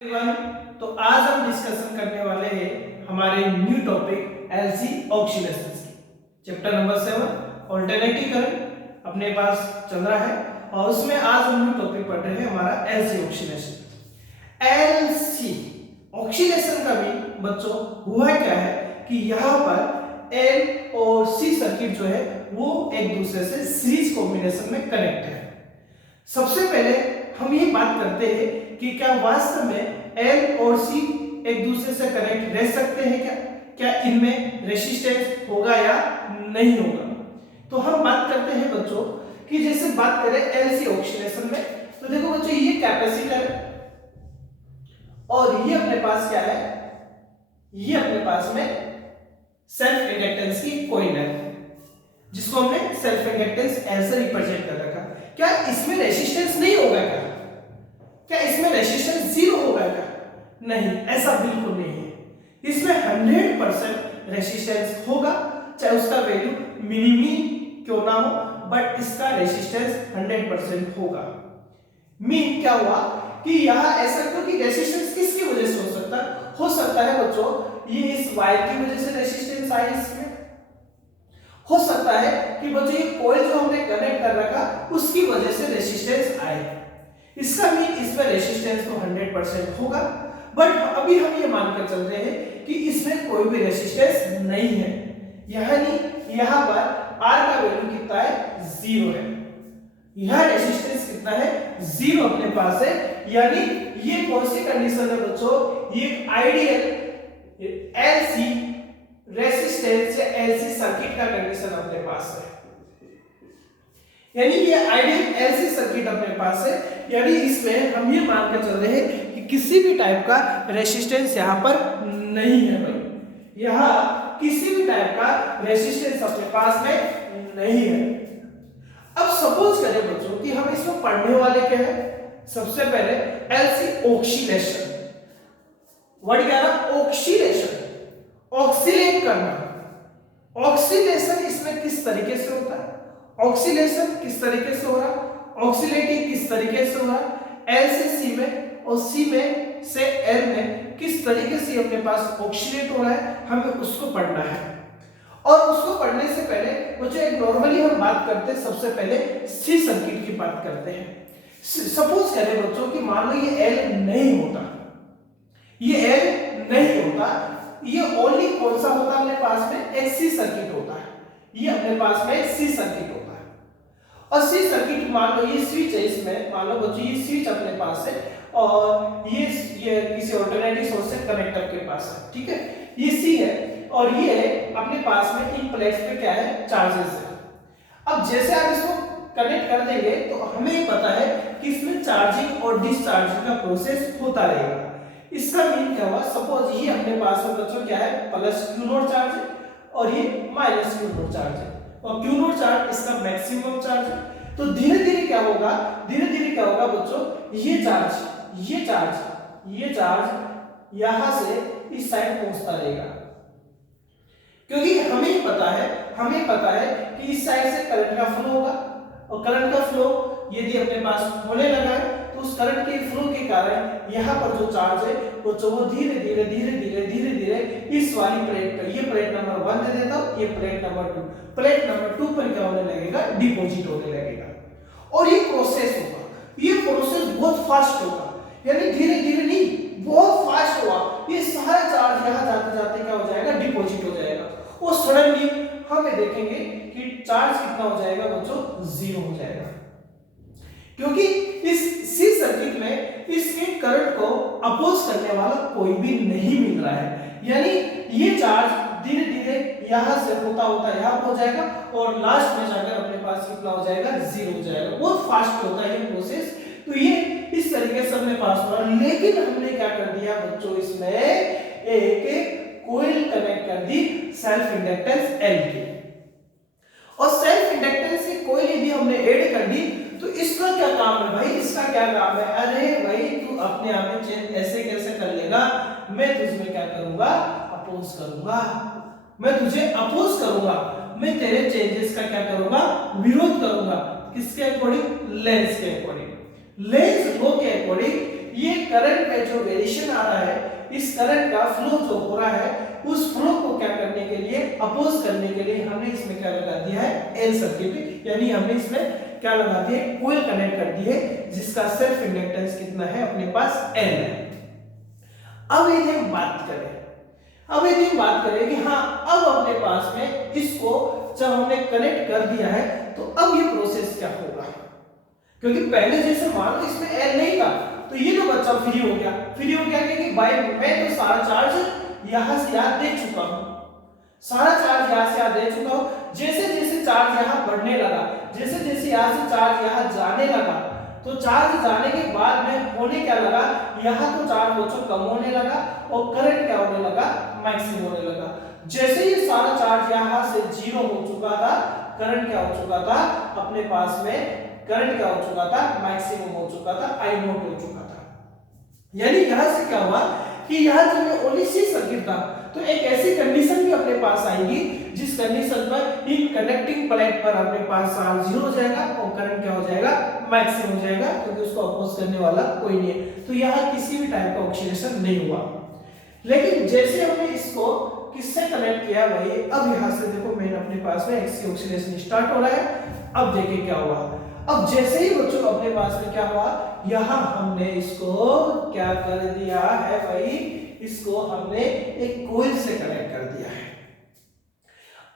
Everyone, तो आज हम डिस्कशन करने वाले हैं हमारे न्यू टॉपिक एलसी ऑक्सीलेशंस की चैप्टर नंबर 7 अल्टरनेटिव करंट अपने पास चल रहा है और उसमें आज हम न्यू टॉपिक पढ़ रहे हैं हमारा एलसी ऑक्सीलेशन। एलसी ऑक्सीलेशन का भी बच्चों हुआ क्या है कि यहाँ पर एल और सी सर्किट जो है वो एक दूसरे से सीरीज कॉम्बिनेशन में कनेक्ट है। सबसे पहले हम ये बात करते हैं कि क्या वास्तव में एल और सी एक दूसरे से कनेक्ट रह सकते हैं क्या इनमें रेजिस्टेंस होगा या नहीं होगा। तो हम बात करते हैं बच्चों कि जैसे बात करें एलसी ऑक्सीलेशन में, तो देखो बच्चों ये कैपेसिटर है और ये अपने पास क्या है, ये अपने पास में सेल्फ इंडक्टेंस की कॉइल है जिसको हमने सेल्फ इंडक्टेंस ऐसे रिप्रेजेंट कर रखा। क्या इसमें रेजिस्टेंस नहीं होगा क्या इसमें रेजिस्टेंस जीरो होगा क्या? नहीं, ऐसा बिल्कुल नहीं है। इसमें 100% रेजिस्टेंस होगा, चाहे उसका वैल्यू मिनिमी क्यों ना हो, बट इसका रेजिस्टेंस 100% होगा। मीन क्या हुआ कि यहां ऐसा क्योंकि रेजिस्टेंस किसकी वजह से हो सकता है बच्चों, ये इस वायर की वजह से रेजिस्टेंस आए, इसमें हो सकता है कि बच्चों ये कॉइल जो हमने कनेक्ट कर रखा उसकी वजह से रेजिस्टेंस आए। इसका मीन इसमें रेजिस्टेंस तो 100% होगा, बट अभी हम ये मानकर चल रहे हैं कि इसमें कोई भी रेजिस्टेंस नहीं है, यानी यहां पर R का वैल्यू कितना है, 0 है। यह रेजिस्टेंस कितना है, 0 अपने पास है। यानी ये कौन सी कंडीशन है बच्चों, ये आइडियल एलसी रेजिस्टेंस या एलसी सर्किट का कंडीशन अपने पास है। यानी ये आइडियल एलसी सर्किट अपने पास है, यानी इसमें हम ये मान के चल रहे हैं कि किसी भी टाइप का रेजिस्टेंस यहाँ पर नहीं है भाई, यहाँ किसी भी टाइप का रेजिस्टेंस अपने पास में नहीं है। अब सपोज करें बच्चों कि हम इसमें पढ़ने वाले क्या है, सबसे पहले एलसी ऑक्सीलेशन। वर्ड क्या है, ऑक्सीलेशन, ऑक्सीलेट करना। ऑक्सीलेशन इसमें किस तरीके से होता है, ऑक्सीलेशन किस तरीके से हो रहा, ऑक्सीलेटिंग किस तरीके से हो रहा, एल से सी में और सी में से एल में किस तरीके से अपने पास ऑक्सीलेट हो रहा है, हमें उसको पढ़ना है। और उसको पढ़ने से पहले मुझे एक नॉर्मली हम बात करते हैं, सबसे पहले सी सर्किट की बात करते हैं। सपोज करें बच्चों कि मान लो ये एल नहीं होता, ये एल नहीं होता, ये ओनली कौन सा होता अपने पास में, एक सी सर्किट होता है, ये अपने पास में सी सर्किट होता है। और सी सर्किट मान लो ये स्विच है, इसमें मान लो बच्चों ये स्विच अपने पास है और ये किसी अल्टरनेटिव सोर्स से कनेक्टर के पास है, ठीक है, ये सी है और ये अपने पास में इन प्लेट्स पे क्या है, चार्जेस है। अब जैसे आप इसको कनेक्ट कर देंगे तो हमें पता है कि इसमें चार्जिंग और डिस्चार्जिंग का प्रोसेस होता रहेगा। इसका मीन क्या हुआ, सपोज ये अपने पास में बच्चों क्या है, प्लस क्यू नोट चार्ज है और ये माइनस क्यू नोट चार्ज है, और क्यू नोट चार्ज इसका मैक्सिमम चार्ज है। तो धीरे धीरे क्या होगा, धीरे धीरे क्या होगा बच्चों, ये चार्ज यहां से इस साइड पहुंचता रहेगा, क्योंकि हमें पता है कि इस साइड से करंट का फ्लो होगा और करंट का फ्लो यदि अपने पास होने लगा है तो उस करंट के फ्लो के कारण यहाँ पर जो चार्ज है वो धीरे धीरे इस वाली प्लेट पर, ये प्लेट नंबर 1 दे देता हूं, ये प्लेट नंबर 2 पर क्या होने लगेगा, डिपॉजिट होने लगेगा। और ये प्रोसेस होगा, ये प्रोसेस बहुत फास्ट होगा, यानी धीरे धीरे नहीं, बहुत फास्ट होगा। ये सारा चार्ज यहाँ जाते जाते क्या हो जाएगा, डिपॉजिट हो जाएगा और सडनली हमें देखेंगे कि चार्ज कितना हो जाएगा बच्चों, 0 हो जाएगा, क्योंकि इस सी सर्किट में इसके करंट को अपोज करने वाला कोई भी नहीं मिल रहा है। यानी ये चार्ज धीरे धीरे यहां से होता यहां हो जाएगा और लास्ट में जाकर अपने पास कितना हो जाएगा, 0 हो जाएगा। बहुत फास्ट होता है ये प्रोसेस। तो ये इस तरीके से अपने पास हो रहा, लेकिन हमने क्या कर दिया बच्चों, इसमें एक कॉइल कनेक्ट कर दी सेल्फ इंडक्टेंस एल की, और सेल्फ इंडक्टेंस की कॉइल यदि हमने ऐड कर दी तो इसका क्या काम है भाई, इसका क्या काम है, अरे भाई तू अपने आप में चेंज ऐसे कैसे कर लेगा, मैं तुझमें क्या करूंगा, अपोज करूंगा, मैं तुझे अपोज करूंगा, मैं तेरे चेंजेस का क्या करूंगा, विरोध करूंगा, किसके अकॉर्डिंग, लेंस के अकॉर्डिंग। लेंस लॉ के अकॉर्डिंग ये करंट में जो वेरिएशन वेरिएशन आ रहा है, इस करंट का फ्लो जो हो रहा है, उस फ्लो को क्या करने के लिए, अपोज करने के लिए हमने इसमें क्या लगा दिया है, एल सर्किट, यानी हमने इसमें क्या लगा दिया है, कोयल कनेक्ट कर दी है, जिसका सेल्फ इंडक्टेंस कितना है अपने पास, एल है। अब यदि हम बात करें कि हाँ, अब अपने पास में इसको जब हमने कनेक्ट कर दिया है तो अब ये प्रोसेस क्या होगा, क्योंकि पहले जैसे मान लो इसमें एल नहीं था तो ये तो बच्चा फ्री हो गया कि भाई मैं तो सारा चार्ज यहां से यहां दे चुका हूं, जैसे जैसे चार्ज यहां बढ़ने लगा, जैसे जैसे यहां से चार्ज यहां जाने लगा, तो चार्ज जाने के बाद में होने क्या लगा, यहां तो चार्ज बच्चों कम होने लगा और करंट क्या होने लगा, मैक्सिमम होने लगा। जैसे ही सारा चार्ज यहां से 0 हो चुका था, करंट क्या हो चुका था अपने पास में, करंट क्या हो चुका था, मैक्सिमम हो चुका था, आई नोट हो चुका था। यानी यहां से क्या हुआ कि यहां जब ये ओनली सी सर्किट था तो एक ऐसी कंडीशन भी अपने पास आएगी जिस कंडीशन पर इन कनेक्टिंग प्लेट पर अपने पास चार्ज 0 हो जाएगा और करंट क्या हो जाएगा, मैक्सिमम हो जाएगा, क्योंकि उसको अपोज करने वाला कोई नहीं है, तो यहां किसी भी टाइप का ऑक्सीडेशन नहीं हुआ। लेकिन जैसे हमने इसको किससे कनेक्ट किया भाई, अब यहां से देखो मेन अपने पास में एक्स की ऑक्सीडेशन स्टार्ट हो रहा है। अब देखिए क्या हुआ, अब जैसे ही बच्चों अपने पास में क्या हुआ, यहां हमने इसको क्या कर दिया है भाई, इसको हमने एक कोइल से कनेक्ट कर दिया है।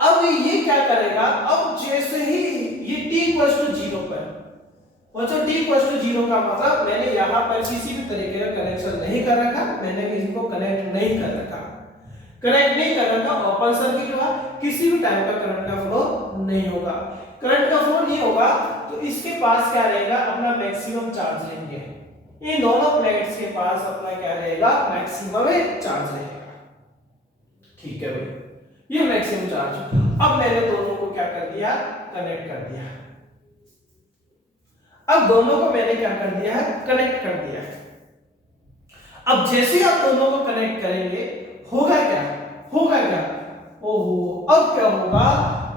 अब ये क्या करेगा, अब जैसे ही ये t=0 पर बच्चों, t=0 का मतलब मैंने यहां पर किसी भी तरीके का कनेक्शन नहीं कर रखा, मैंने किसी को कनेक्ट नहीं कर रखा, ओपन सर्किट हुआ, किसी भी टाइप का करंट का फ्लो नहीं होगा। करंट का फ्लो नहीं होगा तो इसके पास क्या रहेगा, अपना मैक्सिमम चार्ज लेंगे, इन दोनों प्लेट्स के पास अपना क्या रहेगा, मैक्सिमम चार्ज रहेगा। ठीक है भाई, ये मैक्सिमम चार्ज। अब मैंने दोनों को क्या कर दिया, कनेक्ट कर दिया। अब दोनों को मैंने क्या कर दिया है, कनेक्ट कर दिया है। अब जैसे आप दोनों को कनेक्ट करेंगे होगा क्या, ओहो, अब क्या होगा,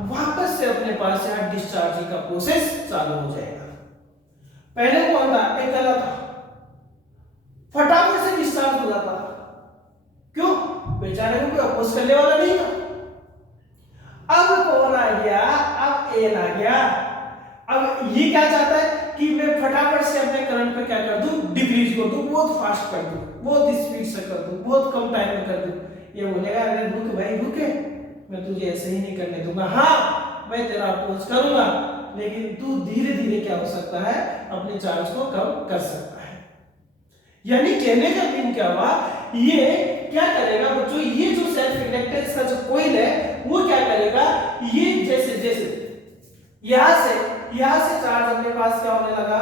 वापस से अपने पास यहां डिस्चार्जिंग का प्रोसेस चालू हो जाएगा। पहले कौन था, एक गला था, फटाफट से डिस्चार्ज हो जाता था, क्यों, बेचारे को कोई अपोज करने वाला नहीं था। अब कौन आ गया, अब एल आ गया। अब ये क्या चाहता है कि मैं फटाफट से अपने करंट पे क्या कर दूं, डिक्रीज कर दूं, बहुत फास्ट कर दूं, बहुत स्पीड से कर दूं, बहुत कम टाइम में कर दूं। ये बोलेगा अरे रुक भाई रुक, मैं तुझे ऐसे ही नहीं करने दूंगा, हाँ मैं तेरा अपोज करूंगा, लेकिन तू धीरे धीरे क्या हो सकता है, अपने चार्ज को कम कर सकता है। यानी कहने का मीन क्या हुआ, ये क्या करेगा बच्चों, ये जो सेल्फ इंडक्टेंस का जो कॉइल है वो क्या करेगा, ये जैसे जैसे यहां से चार्ज अपने पास क्या होने लगा,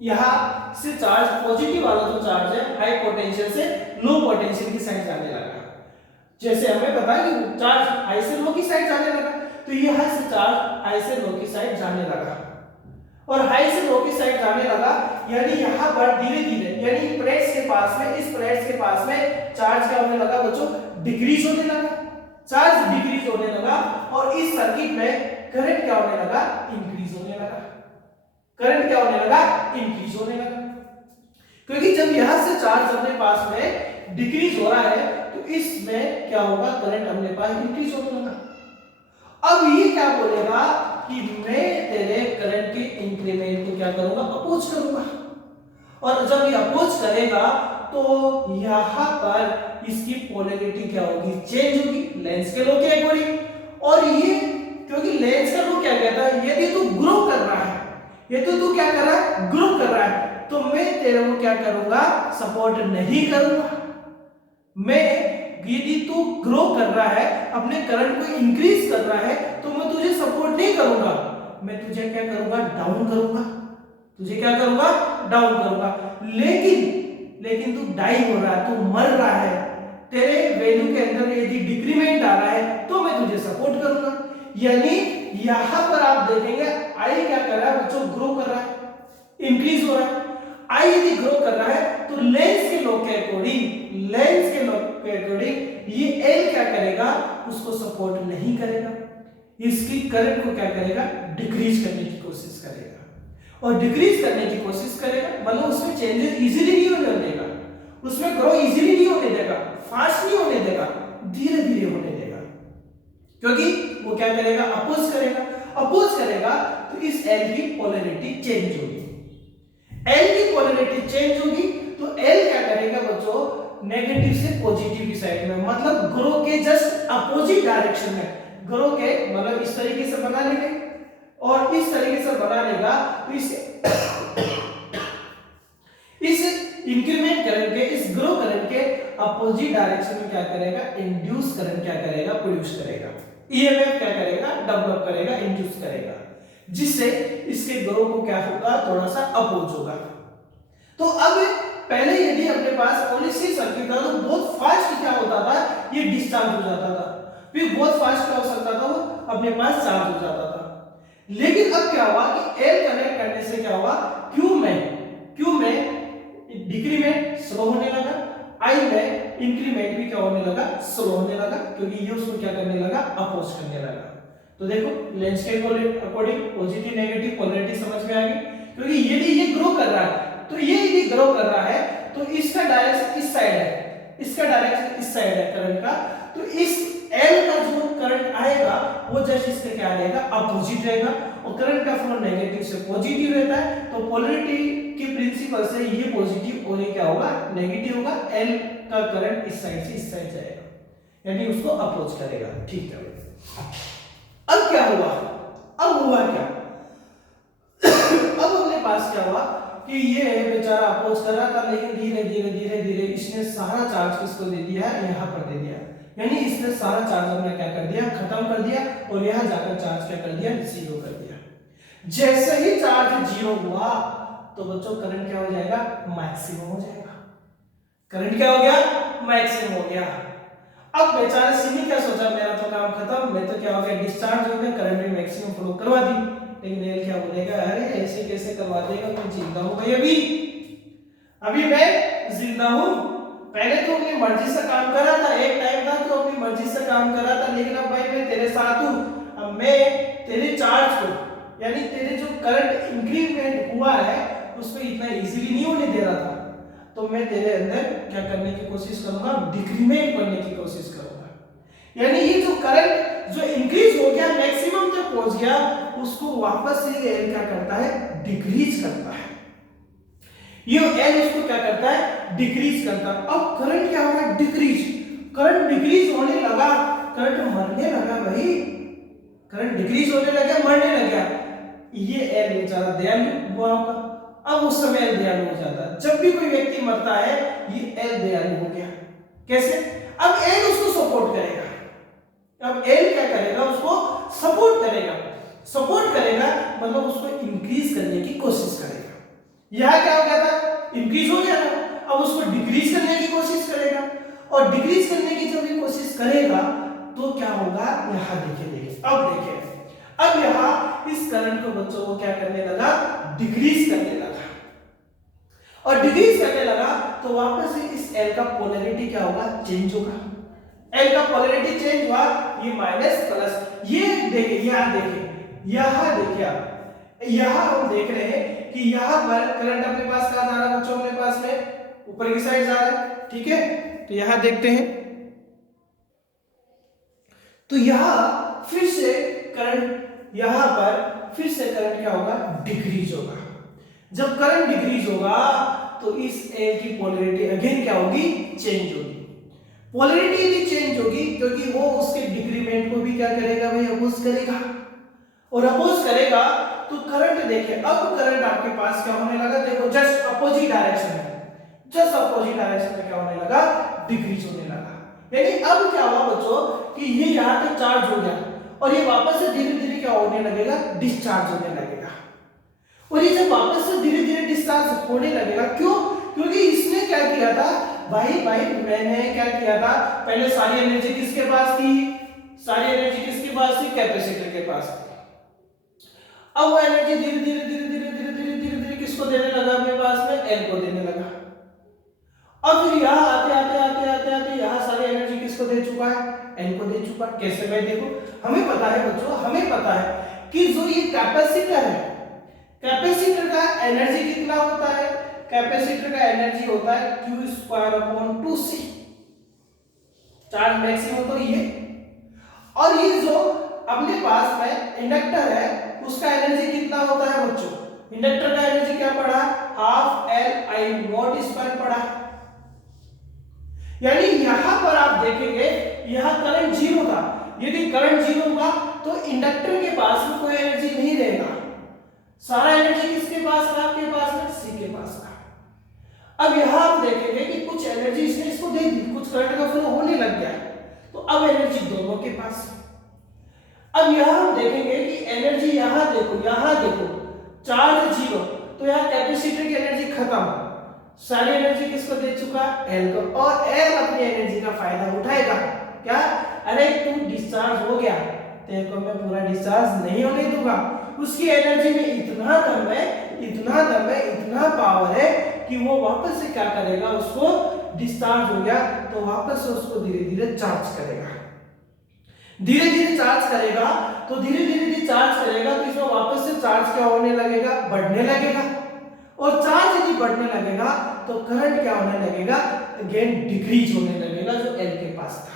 यहां से चार्ज पॉजिटिव वाला जो चार्ज है हाई पोटेंशियल से लो पोटेंशियल की साइड जाने लगा। जैसे हमें पता है कि चार्ज हाई से लो की साइड जाने लगा, तो यहां से चार्ज हाई से लो की साइड जाने लगा, और हाई से लो की साइड जाने लगा, यानी यहां पर धीरे धीरे, यानी प्लेट्स के पास में, इस प्लेट्स के पास में चार्ज क्या होने लगा बच्चों, डिक्रीज होने लगा, चार्ज डिक्रीज होने लगा, और इस सर्किट में करंट क्या होने लगा, इंक्रीज होने लगा, करंट क्या होने लगा, इंक्रीज होने लगा। क्योंकि जब यहां से चार्ज अपने पास में डिक्रीज हो रहा है तो इसमें क्या होगा, करंट अपने पास इंक्रीज होने लगा। अब ये क्या बोलेगा कि मैं तेरे करंट के इंक्रीमेंट को क्या करूंगा, अपोज करूंगा, और जब ये अपोज करेगा तो यहां पर इसकी पोलैरिटी क्या होगी, चेंज होगी लेंस के लॉ के अकॉर्डिंग। और ये क्योंकि लेंस का लॉ क्या कहता है, यदि तू ग्रो कर रहा है, ये तो तू क्या कर रहा है, ग्रो कर रहा है, तो मैं तेरे को क्या करूंगा, सपोर्ट नहीं करूंगा। मैं यदि तू ग्रो कर रहा है, अपने करंट को इंक्रीज कर रहा है, तो मैं तुझे सपोर्ट नहीं करूंगा, मैं तुझे क्या करूंगा, डाउन करूंगा, तुझे क्या करूंगा, डाउन करूंगा। लेकिन तू डाई हो रहा है, तू मर रहा है, तेरे वैल्यू के अंदर यदि डिक्रीमेंट आ रहा है तो मैं तुझे सपोर्ट करूंगा। यानी यहां पर आप देखेंगे आई क्या कर रहा है बच्चों, ग्रो कर रहा है, इंक्रीज हो रहा है। आई यदि ग्रो कर रहा है तो लेंस के लॉ के अकॉर्डिंग ये एल क्या करेगा, उसको सपोर्ट नहीं करेगा, इसकी करंट को क्या करेगा, डिक्रीज करने की कोशिश करेगा, और डिक्रीज करने की कोशिश करेगा मतलब उसमें चेंजेस इजीली नहीं होने देगा, उसमें ग्रो इजीली नहीं होने देगा, फास्ट नहीं होने देगा, धीरे धीरे होने देगा, क्योंकि वो क्या करेगा, अपोज करेगा। अपोज करेगा तो इस एल की पोलैरिटी चेंज होगी। एल की पोलैरिटी चेंज होगी तो एल क्या करेगा बच्चों, नेगेटिव से पॉजिटिव की साइड में, मतलब ग्रो के जस्ट अपोजिट डायरेक्शन में, ग्रो के मतलब इस तरीके से बना लेंगे और इस तरीके से बना लेगा तो इस इंक्रीमेंट करंट के, इस ग्रो करंट के अपोजिट डायरेक्शन में क्या करेगा, इंड्यूस करंट क्या करेगा, प्रोड्यूस करेगा, ईएमएफ क्या करेगा, डेवलप करेगा, इंड्यूस करेगा, जिससे इसके ग्रो को क्या होगा, थोड़ा सा अपोज होगा। तो अब पहले यदि अपने पास पॉलिसी सर्किट था तो बहुत फास्ट क्या होता था, ये डिस्चार्ज हो जाता था, फिर बहुत फास्ट क्या हो सकता था, वो अपने पास चार्ज हो जाता था। लेकिन अब क्या हुआ कि एल कनेक्ट करने से क्या हुआ, क्यू में डिक्रीमेंट स्लो होने लगा, आई में इंक्रीमेंट भी क्या होने लगा, स्लो होने लगा, क्योंकि ये उसको क्या करने लगा, अपोज करने लगा। तो देखो लेंस के अकॉर्डिंग पॉजिटिव नेगेटिव पोलैरिटी समझ में आ गई, क्योंकि यदि ये ग्रो कर रहा है तो ये यदि ग्रो कर रहा है तो इसका डायरेक्शन इस साइड है, इसका डायरेक्शन इस साइड है करंट का, तो इस एल का जो करंट आएगा वो जस्ट इसके क्या रहेगा, अपोजिट रहेगा, और करंट का फ्लो नेगेटिव से पॉजिटिव रहता है, तो पोलैरिटी के प्रिंसिपल से ये पॉजिटिव और ये क्या होगा, नेगेटिव होगा, एल का करंट इस साइड से इस साइड जाएगा, यानी उसको अपोज करेगा। ठीक है, अब क्या हुआ, अब हुआ क्या अब अपने पास क्या हुआ कि ये बेचारा अपोज कर रहा था, लेकिन धीरे धीरे धीरे धीरे इसने सारा चार्ज किसको दे दिया, यहाँ पर दे दिया, यानी इसने सारा चार्ज अपना क्या कर दिया, खत्म कर दिया, और यहाँ जाकर चार्ज क्या कर दिया, जीरो कर दिया। जैसे ही चार्ज जीरो हुआ तो बच्चों करंट क्या हो जाएगा, मैक्सिमम हो जाएगा, करंट क्या हो गया, मैक्सिमम हो गया। अब बेचारा सी ने क्या सोचा, मेरा तो काम खत्म, मैं तो क्या हो गया, डिस्चार्ज हो गया, करंट भी मैक्सिमम फ्लो करवा दी, लेकिन एल क्या बोलेगा, अरे ऐसे कैसे करवा देगा, मैं जिंदा हूं भाई, अभी मैं जिंदा हूं, पहले तो अपनी मर्जी से काम कर रहा था, एक टाइम था तो अपनी मर्जी से काम कर रहा था, लेकिन अब भाई मैं तेरे साथ हूं, अब मैं तेरे चार्ज को, यानी तेरे जो करंट इंक्रीमेंट हुआ है उसको इतना इजीली नहीं होने दे रहा था, तो मैं तेरे अंदर क्या करने की कोशिश करूंगा, डिक्रीमेंट करने की कोशिश करूंगा, यानी ये जो करंट जो इंक्रीज हो गया, मैक्सिमम तक पहुंच गया, उसको वापस से एल क्या करता है, डिक्रीज करता है, ये एल उसको क्या करता है, डिक्रीज करता है। अब करंट क्या होगा, डिक्रीज, करंट डिक्रीज होने लगा, करंट मरने लगा भाई, करंट डिक्रीज होने लगा, मरने लगा, ये एल बेचारा दयालु हुआ होगा। अब उस समय एल दयालु हो जाता है, जब भी कोई व्यक्ति मरता है ये एल दयालु हो गया, कैसे, अब एल उसको सपोर्ट करेगा, अब एल क्या करेगा, उसको सपोर्ट करेगा, सपोर्ट करेगा मतलब उसको इंक्रीज करने की कोशिश करेगा, यह क्या हो गया था, इंक्रीज हो गया था, अब उसको डिक्रीज करने की कोशिश करेगा, और डिक्रीज करने की जब भी कोशिश करेगा तो क्या होगा, यहां देखिए, अब देखिए, अब यहां इस करंट को बच्चों को क्या करने लगा, डिक्रीज करने लगा, और डिक्रीज करने लगा तो वापस से इस एल का पोलैरिटी क्या होगा, चेंज होगा, एल का पोलैरिटी चेंज हुआ, ये माइनस प्लस, ये देखिए, यहां देखिए आप, यहां हम देख रहे हैं कि यहां पर करंट अपने पास कहां जा रहा है बच्चों, अपने पास में ऊपर की साइड जा रहा है, ठीक है, तो यहां देखते हैं, तो यहां फिर से करंट, यहां पर फिर से करंट क्या होगा, डिक्रीज होगा, जब करंट डिक्रीज होगा तो इस एल की पोलैरिटी अगेन क्या होगी, चेंज होगी, पोलैरिटी भी चेंज होगी, क्योंकि वो उसके डिक्रीमेंट को भी क्या करेगा भाई, अपोज करेगा, और अपोज करेगा तो करंट देखिए, अब करंट आपके पास क्या होने लगा, देखो जस्ट अपोजिट डायरेक्शन में, जस्ट अपोजिट डायरेक्शन में क्या होने लगा, डिक्रीज होने लगा, यानी अब क्या हुआ बच्चों कि ये यहां तक चार्ज हो गया, और ये वापस से धीरे धीरे क्या होने लगेगा, डिस्चार्ज होने लगेगा, और ये जब वापस से धीरे धीरे डिस्चार्ज होने लगेगा, क्यों, क्योंकि इसने क्या किया था भाई, मैंने क्या किया था, पहले सारी एनर्जी किसके पास थी, सारी एनर्जी किसके पास थी, कैपेसिटर के पास थी, अब वो एनर्जी धीरे धीरे धीरे धीरे धीरे धीरे धीरे धीरे किसको देने लगा, अपने पास में एल को देने लगा, अब फिर यहाँ आते आते आते आते आते यहाँ सारी एनर्जी किसको दे चुका है, एल को दे चुका है, कैसे भाई, देखो हमें पता है बच्चों, हमें पता है कि जो ये कैपेसिटर है, कैपेसिटर का एनर्जी कितना होता है, कैपेसिटर का एनर्जी होता है Q²/2C, चार्ज मैक्सिमम तो ये। और ये जो अपने पास में इंडक्टर है उसका एनर्जी कितना होता है बच्चों? इंडक्टर का एनर्जी क्या पढ़ा? हाफ Li0² पढ़ा। यानी यहां पर आप देखेंगे यहां करंट जीरो था, यदि करंट जीरो होगा तो इंडक्टर के पास में कोई एनर्जी नहीं रहेगा, सारा एनर्जी किसके पास है? आपके पास में सी के पास है। अब यहां आप देखेंगे कि कुछ एनर्जी इसने इसको दे दी, कुछ करंट का फ्लो होने लग गया, तो अब एनर्जी दोनों के पास है। अब यहां हम देखेंगे कि एनर्जी यहां देखो चार्ज जीरो, तो यहां कैपेसिटर की एनर्जी खत्म, सारी एनर्जी किसको दे चुका? एल को, और एल अपनी एनर्जी का फायदा उठाएगा। क्या? अरे तू डिस्चार्ज हो गया, तेरे को मैं पूरा डिस्चार्ज नहीं होने दूंगा, उसकी एनर्जी में इतना दम है, इतना पावर है कि वो वापस से क्या करेगा, उसको डिस्चार्ज हो गया तो वापस से उसको धीरे धीरे चार्ज करेगा, धीरे धीरे चार्ज करेगा, तो धीरे धीरे चार्ज करेगा तो इसमें वापस से चार्ज क्या होने लगेगा? बढ़ने लगेगा, और चार्ज यदि बढ़ने लगेगा तो करंट क्या होने लगेगा? अगेन डिक्रीज होने लगेगा जो एल के पास था।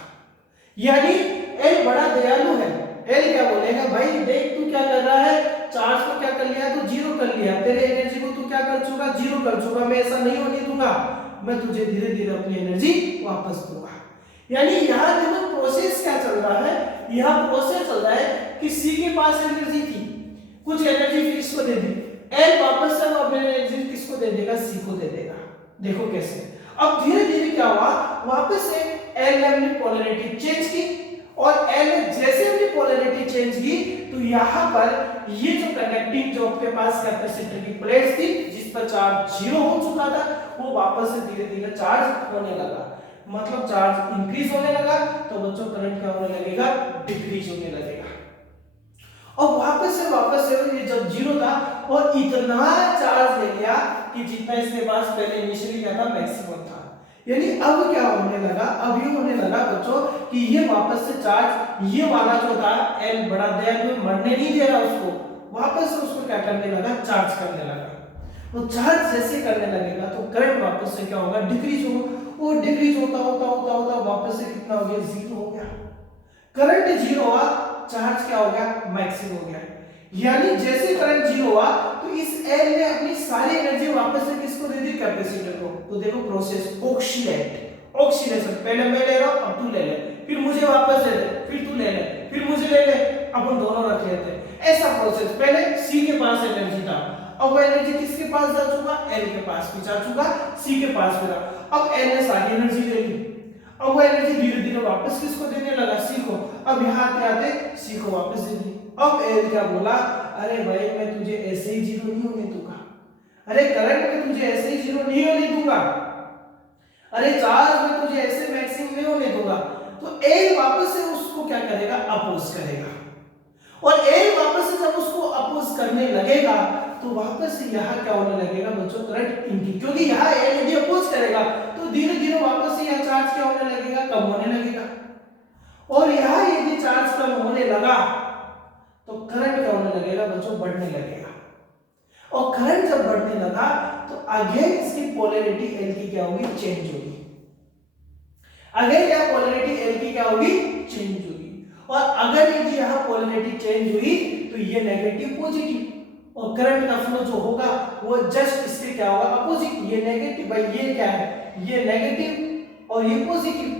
यानी एल बड़ा दयालु है, एल क्या बोलेगा? भाई देख तू क्या कर रहा है, चार्ज को क्या कर लिया? तो जीरो कर लिया, तेरे एनर्जी को तू क्या कर चुका? जीरो कर चुका, मैं ऐसा नहीं होने दूंगा, मैं तुझे धीरे धीरे अपनी एनर्जी वापस दूंगा। यानी यहां देखो प्रोसेस क्या चल रहा है, यहां प्रोसेस चल रहा है कि सी के पास एनर्जी थी, कुछ एनर्जी फिर इसको दे दी, एल वापस से अपनी एनर्जी किसको दे देगा? सी को दे देगा। देखो कैसे, अब धीरे धीरे क्या हुआ, वापस से एल ने अपनी पोलैरिटी चेंज की, और एल ने जैसे अपनी पोलैरिटी चेंज की तो यहां पर ये जो कंडक्टिंग जो आपके पास कैपेसिटर की प्लेट्स थी जिस पर चार्ज जीरो हो चुका था, वो वापस से धीरे धीरे चार्ज होने लगा, मतलब चार्ज इंक्रीज होने लगा, तो बच्चों करंट क्या होने लगेगा? डिक्रीज होने लगेगा। और वापस से ये जब जीरो था और इतना चार्ज ले लिया कि जितना इसके पास पहले इनिशियली क्या था? मैक्सिमम था। यानी अब क्या होने लगा? अब ये होने लगा बच्चों कि ये वापस से चार्ज, ये वाला जो था एल बड़ा दयालु, मरने नहीं दे रहा उसको, वापस से उसको क्या करने लगा? चार्ज करने लगा। तो चार्ज जैसे करने लगेगा तो करंट वापस से क्या होगा? डिक्रीज होगा, और डिक्रीज होता वापस से कितना हो गया? जीरो हो गया। करंट जीरो हुआ, चार्ज क्या हो गया? मैक्सिमम हो गया। यानी जैसे करंट जीरो हुआ तो इस एल ने अपनी सारी एनर्जी वापस से किसको दे दी? कैपेसिटर को। तो देखो प्रोसेस ऑक्सीडेशन, पहले मैं ले रहा हूं, अब तू ले ले, फिर मुझे वापस दे दे, फिर तू ले ले, फिर मुझे ले ले, अपन दोनों रख लेते हैं, ऐसा प्रोसेस। पहले सी के पास एनर्जी था, अब वो एनर्जी किसके पास जा चुका? एल के पास भी जा चुका, सी के पास भी रहा। अब एल ने सारी एनर्जी ले ली, अब वो एनर्जी धीरे धीरे वापस किसको देने लगा? सी को। अब यहाँ आते आते सी को वापस दे दी। अब एल क्या बोला? अरे भाई मैं तुझे ऐसे ही जीरो नहीं होने दूंगा, अरे करंट में तुझे ऐसे ही जीरो नहीं होने दूंगा, अरे चार्ज में तुझे ऐसे मैक्सिमम नहीं होने दूंगा। तो एल वापस से उसको क्या करेगा? अपोज करेगा, और एल वापस से जब उसको अपोज करने लगेगा तो वापस से यहाँ क्या होने लगेगा बच्चों? करंट इंक्रीज, क्योंकि यहाँ एल यदि अपोज करेगा तो धीरे धीरे वापस से यहाँ चार्ज क्या होने लगेगा? कम होने लगेगा, और यहाँ यदि चार्ज कम होने लगा तो करंट क्या होने लगेगा बच्चों? बढ़ने लगेगा, और करंट जब बढ़ने लगा तो अगेन इसकी पोलैरिटी एल की क्या होगी? चेंज होगी। अगेन क्या पोलैरिटी एल की क्या होगी? चेंज होगी, और अगर यदि यहाँ पोलैरिटी चेंज हुई तो ये नेगेटिव पॉजिटिव, और करंट का फ्लो जो होगा वो जस्ट इसके क्या होगा? अपोजिट। ये नेगेटिव, भाई ये क्या है? ये नेगेटिव और ये पॉजिटिव।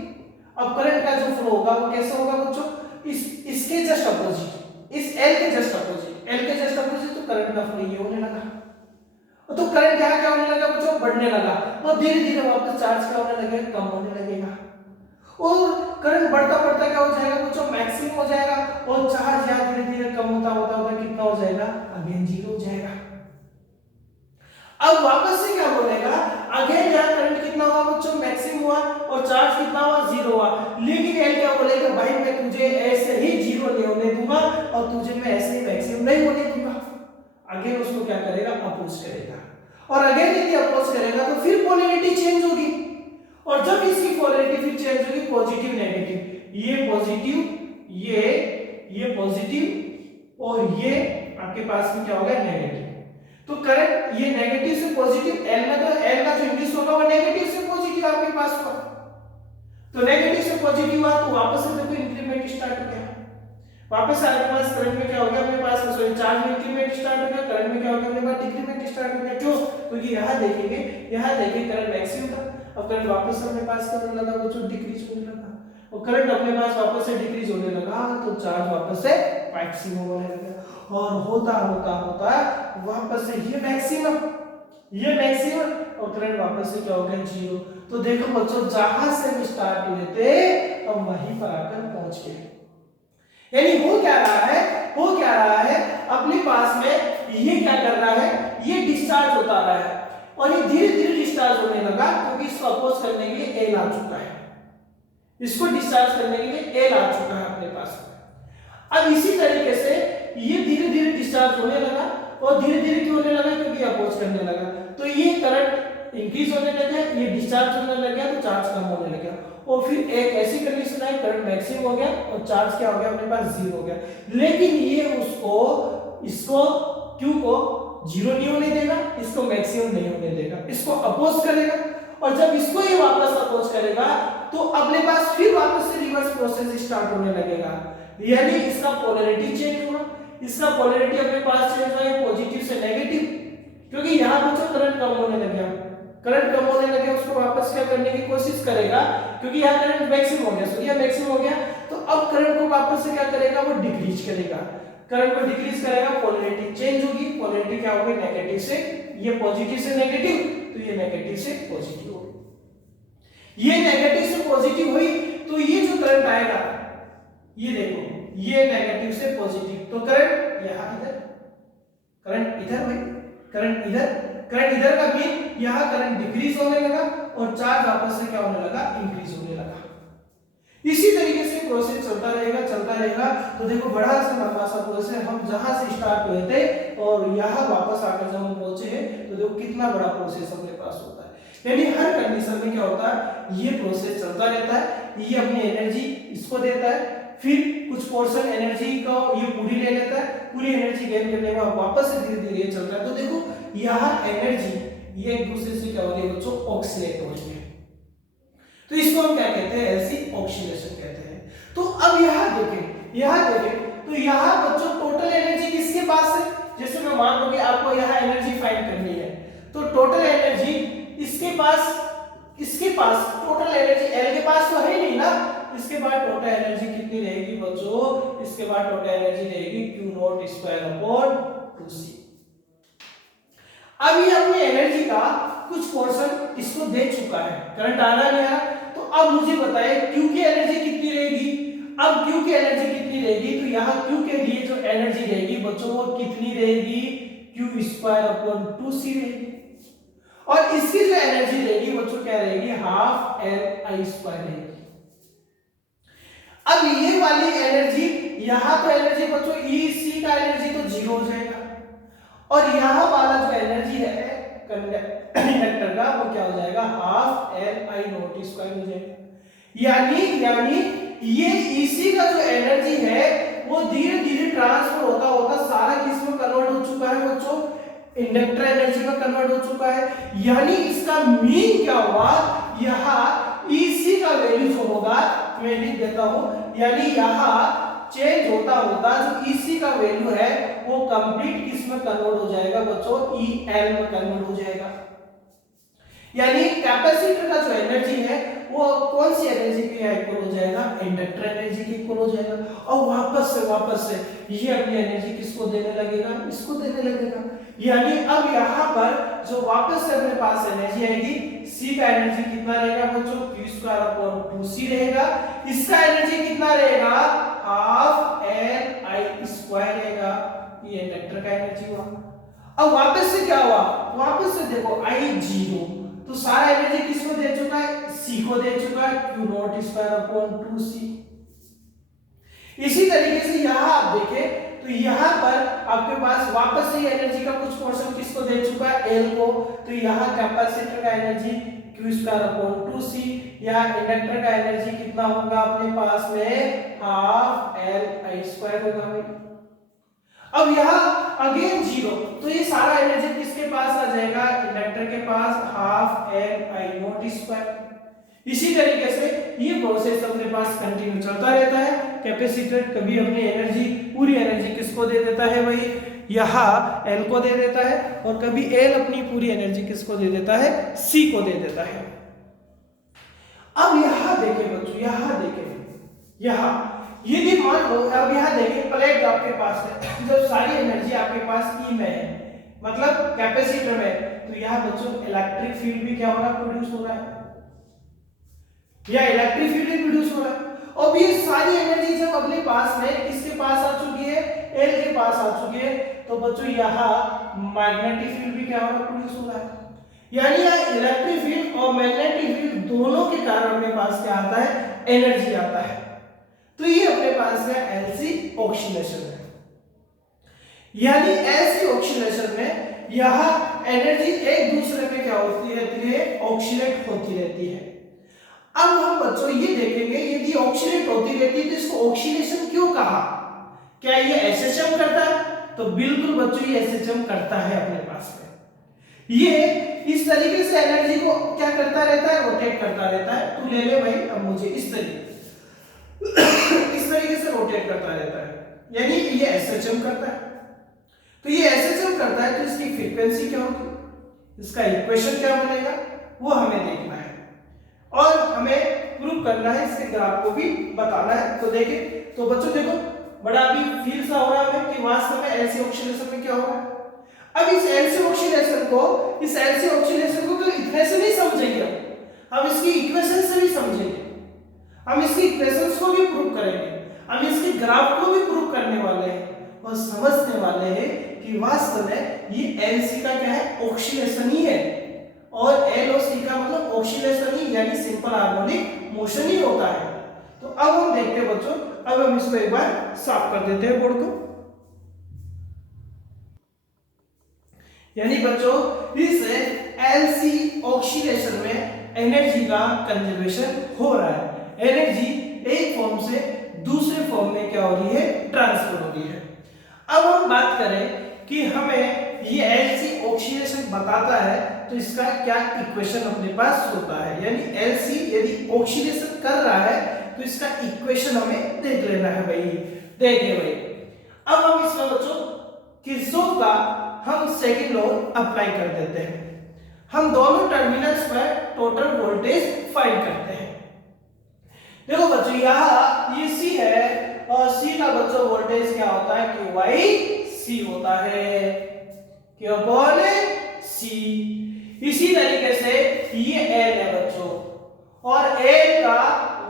अब करंट का जो फ्लो होगा वो कैसे होगा बच्चों? इसके जस्ट अपोजिट, इस एल के जस्ट अपोजिट, एल के जस्ट अपोजिट, तो करंट का फ्लो ये होने लगा, तो करंट यहाँ क्या होने लगा बच्चों? बढ़ने लगा, और धीरे धीरे वापस चार्ज क्या होने लगेगा? कम होने लगेगा, और करंट बढ़ता बढ़ता क्या हो जाएगा बच्चों? मैक्सिमम हो जाएगा, और चार्ज यहाँ धीरे धीरे कम होता कितना हो जाएगा? अगेन जीरो हो जाएगा। अब वापस से क्या बोलेगा? अगेन यहाँ करंट कितना हुआ बच्चों? मैक्सिमम हुआ, और चार्ज कितना हुआ? जीरो हुआ। लेकिन एल क्या बोलेगा? भाई मैं तुझे ऐसे ही जीरो नहीं होने दूंगा, और तुझे मैं ऐसे ही मैक्सिमम नहीं होने दूंगा। अगेन उसको क्या करेगा? अपोज करेगा, और अगेन यदि अपोज करेगा तो फिर पोलैरिटी चेंज होगी, और जब इसकी पोलैरिटी फिर चेंज होगी, पॉजिटिव नेगेटिव, ये पॉजिटिव, ये पॉजिटिव, और ये आपके पास में क्या होगा? नेगेटिव। तो करंट ये नेगेटिव से पॉजिटिव, एल में तो एल का जो इंड्यूस होगा वो नेगेटिव से पॉजिटिव आपके पास हुआ, तो नेगेटिव से पॉजिटिव हुआ तो वापस से देखो इंक्रीमेंट स्टार्ट हो गया। वापस आपके पास करंट में क्या हो गया, अपने पास सॉरी चार्ज में इंक्रीमेंट स्टार्ट हो गया, करंट में क्या हो गया, अपने पास डिक्रीमेंट स्टार्ट हो गया। क्यों? क्योंकि यहां देखिए करंट मैक्सिमम था, अब करंट वापस अपने पास करने लगा, वो जो डिक्रीज होने लगा, और करंट अपने पास वापस से डिक्रीज होने लगा, तो चार्ज वापस से मैक्सिमम होने लगा, और होता होता होता वापस से ये मैक्सिमम और करंट वापस से क्या हो गया, जीरो। तो देखो बच्चों, जहां से हम स्टार्ट हुए थे हम वहीं पर आकर पहुंच गए। यानी हो क्या रहा है, अपने पास में ये क्या कर रहा है, ये डिस्चार्ज होता रहा है, और ये धीरे धीरे डिस्चार्ज होने लगा, क्योंकि इसको अपोज करने के लिए एल आ चुका है, इसको डिस्चार्ज करने के लिए एल आ चुका है अपने पास। अब इसी तरीके से ये धीरे धीरे डिस्चार्ज होने लगा, और धीरे धीरे क्यों होने लगा, क्योंकि अपोज करने लगा, तो ये करंट इंक्रीज होने लगा, ये डिस्चार्ज होने लगा, तो चार्ज कम होने लगा, और फिर एक ऐसी कंडीशन आई, करंट मैक्सिमम हो गया और चार्ज क्या हो गया, अपने पास जीरो हो गया। लेकिन ये इसको क्यू को जीरो नहीं होने देगा, इसको मैक्सिमम नहीं होने देगा, इसको अपोज करेगा, और जब इसको ये वापस अपोज करेगा तो अपने पास फिर वापस से रिवर्स प्रोसेस स्टार्ट होने लगेगा, यानी इसका पोलैरिटी चेंज हुआ, इसका पोलैरिटी अपने पास चेंज हुआ पॉजिटिव से नेगेटिव, क्योंकि यहां पर जो करंट कम होने लग गया, उसको वापस क्या करने की कोशिश करेगा, क्योंकि यहां करंट मैक्सिमम हो गया, सोडियम मैक्सिमम हो गया, तो अब करंट को वापस से क्या करेगा, वो डिक्रीज करेगा, पोलैरिटी चेंज होगी, पोलैरिटी क्या होगी, नेगेटिव से ये पॉजिटिव से नेगेटिव, तो ये नेगेटिव से पॉजिटिव होगी, ये नेगेटिव से पॉजिटिव हुई, तो ये जो करंट आएगा, ये देखो, ये नेगेटिव से पॉजिटिव, तो करंट यहां इधर, करंट इधर का मीन यहां करंट डिक्रीज होने लगा, और चार्ज वापस से क्या होने लगा, इंक्रीज होने लगा। इसी तरीके से प्रोसेस चलता रहेगा। तो देखो बड़ा सा लंबा सा प्रोसेस, हम जहां से स्टार्ट हुए थे और यहां वापस आकर जब हम पहुंचे हैं, तो देखो कितना बड़ा प्रोसेस अपने पास होता है। यानी हर कंडीशन में क्या होता है, ये प्रोसेस चलता रहता है, ये अपनी एनर्जी इसको देता है, फिर कुछ पोर्शन एनर्जी को ये पूरी ले लेता है, पूरी एनर्जी गेन करने के बाद वापस से धीरे धीरे चलता है। तो देखो यहाँ एनर्जी ये एक दूसरे से क्या हो रही है बच्चों, ऑक्सीलेट हो रही है, तो इसको हम क्या कहते हैं, ऐसी ऑक्सीलेशन कहते हैं। तो अब यहाँ देखें तो यहाँ बच्चों टोटल एनर्जी किसके पास है, जैसे मैं मान लो कि आपको यहाँ एनर्जी फाइंड करनी है, तो टोटल एनर्जी इसके पास टोटल एनर्जी एल के पास तो है नहीं ना, इसके बाद टोटल एनर्जी कितनी रहेगी बच्चों, इसके बाद टोटल एनर्जी रहेगी Q0²/2C। अब ये अपनी एनर्जी का कुछ पोर्शन इसको दे चुका है, करंट आ रहा नहीं आ रहा, तो अब मुझे बताइए Q की एनर्जी कितनी रहेगी। अब Q की एनर्जी कितनी रहेगी, तो यहाँ Q के लिए जो एनर्जी रहेगी बच्चों वो कितनी रहेगी, Q²/2C रहेगी, और इसकी जो एनर्जी रहेगी बच्चों क्या रहेगी, ½ Li² रहेगी। अब ये वाली एनर्जी, यहां तो एनर्जी बच्चों EC का एनर्जी तो जीरो हो जाएगा, और यहां वाला जो एनर्जी है कंडक्टर का वो क्या हो जाएगा, ½ Li02² हो जाएगा। यानी ये EC का जो एनर्जी है वो धीरे धीरे ट्रांसफर होता सारा किसमें कन्वर्ट हो चुका है बच्चों, इंडक्टर एनर्जी में कन्वर्ट हो चुका है। यानी इसका मीन क्या हुआ, यहाँ EC का वैल्यू जो होगा मैं लिख देता हूं, यानी यहाँ चेंज होता जो EC का वैल्यू है वो कंप्लीट किस में कन्वर्ट हो जाएगा बच्चों, EL में कन्वर्ट हो जाएगा। यानी कैपेसिटर का जो एनर्जी है वो कौन सी एनर्जी के इक्वल हो जाएगा, इंडक्टर एनर्जी के इक्वल हो जाएगा, और वापस से ये अपनी एनर्जी किसको देने लगेगा, इसको देने लगेगा। यानी अब यहाँ पर जो वापस से अपने पास एनर्जी आएगी, C का एनर्जी कितना रहेगा बच्चों, Q²/2C रहेगा, इसका एनर्जी कितना रहेगा, ½ Li² रहेगा, ये इंडक्टर का एनर्जी हुआ। अब वापस से क्या हुआ, वापस से देखो I0, तो सारा एनर्जी किसको दे चुका है, C को दे चुका है, Q0²/2C। इसी तरीके से यहां आप देखें तो यहां पर आपके पास वापस से एनर्जी का कुछ पोर्शन किसको दे चुका है, L को, तो यहां कैपेसिटर का एनर्जी Q²/2C, यहां इंडक्टर का एनर्जी कितना होगा अपने पास में, ½ Li² होगा भाई। अब यहाँ अगेन जीरो, तो ये सारा एनर्जी किसके पास आ जाएगा, इंडक्टर के पास, half N I not square. इसी तरीके से ये प्रोसेस अपने पास कंटिन्यू चलता रहता है। कैपेसिटर कभी अपनी एनर्जी, पूरी एनर्जी किसको दे देता है भाई, यहाँ एल को दे देता है, और कभी एल अपनी पूरी एनर्जी किसको दे देता है, सी को दे देता है। अब यहाँ देखें बच्चों, यहाँ देखें, यहाँ यदि मान लो, अब यहाँ देखिए प्लेट आपके पास है, जब सारी एनर्जी आपके पास ई में है, मतलब कैपेसिटर में, तो यहाँ बच्चों इलेक्ट्रिक फील्ड भी क्या हो रहा है, प्रोड्यूस हो रहा है, या इलेक्ट्रिक फील्ड भी प्रोड्यूस हो रहा है। अब ये सारी एनर्जी जब अपने पास में किसके पास आ चुकी है, एल के पास आ चुकी है, तो बच्चों यहाँ मैग्नेटिक फील्ड भी क्या हो रहा है, प्रोड्यूस हो रहा है। यानी यहाँ इलेक्ट्रिक फील्ड और मैग्नेटिक फील्ड दोनों के कारण अपने पास क्या आता है, एनर्जी आता है। तो ये अपने पास है एलसी ऑक्सीलेशन है। यानी एलसी ऑक्सीलेशन में यहाँ एनर्जी एक दूसरे में क्या होती रहती है, ऑक्सीलेट होती रहती है। अब हम बच्चों ये देखेंगे, यदि ऑक्सीलेट होती रहती है तो इसको ऑक्सीलेशन क्यों कहा, क्या ये एसएचएम करता है, तो बिल्कुल बच्चों ये एसएचएम करता है अपने पास में। ये इस तरीके से एनर्जी को क्या करता रहता है, रोटेट करता रहता है। तू ले ले भाई, अब मुझे इस तरीके से रोटेट करता रहता है, यानी ये एसएचएम करता है। तो ये एसएचएम करता है, तो इसकी फ्रीक्वेंसी क्या होगी, इसका इक्वेशन क्या बनेगा, वो हमें देखना है और हमें प्रूव करना है, इसके ग्राफ को भी बताना है। तो देखें, तो बच्चों देखो, बड़ा अभी फील सा हो रहा है कि वास्तव में एलसी ऑक्सीलेशन में क्या हो रहा है। अब इस एलसी ऑक्सीलेशन को केवल इतने से नहीं समझेंगे, हम इसकी इक्वेशन से भी समझेंगे, हम इसकी इक्वेशंस को भी प्रूव करेंगे, हम इसके ग्राफ को भी प्रूव करने वाले हैं और समझने वाले हैं कि वास्तव में ये एलसी का क्या है, ऑक्सीलेशन ही है, और एल और सी का मतलब ऑक्सीलेशन ही, यानी सिंपल हार्मोनिक मोशन ही होता है। तो अब हम देखते हैं बच्चों, अब हम इसको एक बार साफ कर देते हैं बोर्ड को। यानी बच्चों इस एलसी ऑक्सीलेशन में एनर्जी का कंजर्वेशन हो रहा है, एनर्जी एक फॉर्म से दूसरे फॉर्म में क्या हो रही है, ट्रांसफर हो रही है। अब हम बात करें कि हमें ये एलसी ऑक्सीलेशन बताता है, तो इसका क्या इक्वेशन अपने पास होता है। यानी एलसी यदि ऑक्सीलेशन कर रहा है तो इसका इक्वेशन हमें देख लेना है भाई। देखिए भाई, अब हम इसमें बच्चों किरचॉफ का हम सेकंड लॉ अप्लाई कर देते हैं। हम दोनों टर्मिनल्स पर टोटल वोल्टेज फाइंड करते हैं। देखो बच्चों, यहाँ ये सी है और सी का बच्चों वोल्टेज क्या होता है, क्यू बाई सी होता है, क्यू अपॉन सी। इसी तरीके से ये एल है बच्चों, और एल का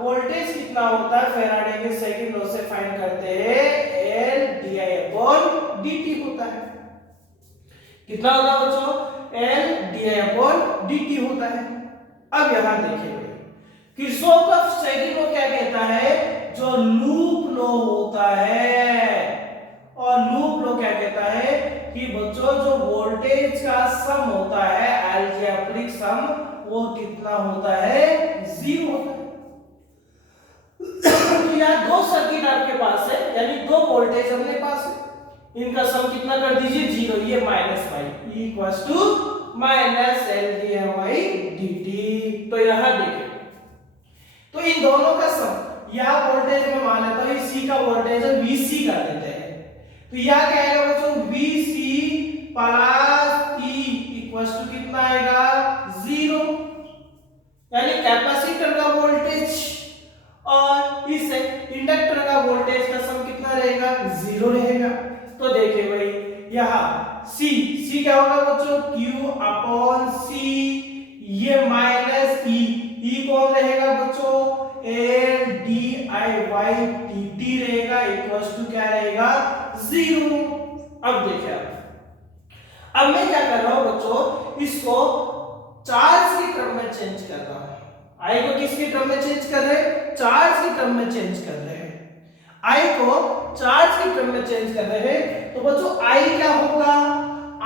वोल्टेज कितना होता है, फैराडे के सेकंड लॉ से फाइंड करते हैं, एल डी आई अपॉन डी टी होता है। कितना होगा बच्चों, एल डी आई अपॉन डी टी होता है। अब यहां देखिए भाई, किरचॉफ का सेकंड लॉ क्या कहता है, जो लूप लॉ होता है, और लूप लॉ क्या कहता है कि बच्चों जो वोल्टेज का सम होता है, अलजेब्रिक सम, वो कितना होता है, 0 होता है। तो यहाँ दो सर्किट आपके पास है, यानी दो वोल्टेज अपने पास है, इनका सम कितना कर दीजिए, 0, ये minus Y equals to minus L D M Y D T. तो यहाँ देखिए, तो इन दोनों का सम, यहाँ वोल्टेज में मान लेता हूं सी का वोल्टेज है वीसी कर देते हैं, तो यहाँ क्या आएगा बच्चों, VC plus E equals to कितना आएगा, 0। यानी कैपेसिटर का वोल्टेज और इस इंडक्टर का वोल्टेज का सम कितना रहेगा, 0 रहेगा। तो देखिए भाई, यहाँ सी क्या होगा बच्चों, Q अपॉन सी, ये माइनस ई कौन रहेगा बच्चों, L D I Y D T रहेगा, इक्वल्स टू क्या रहेगा, 0। अब देखिए, अब मैं क्या कर रहा हूं बच्चों, इसको चार्ज की टर्म में चेंज कर रहा हूं। आई को किसकी टर्म में चेंज कर रहे हैं, चार्ज की टर्म में चेंज कर रहे हैं, आई को चार्ज की टर्म में चेंज कर रहे हैं। तो बच्चों आई क्या होगा,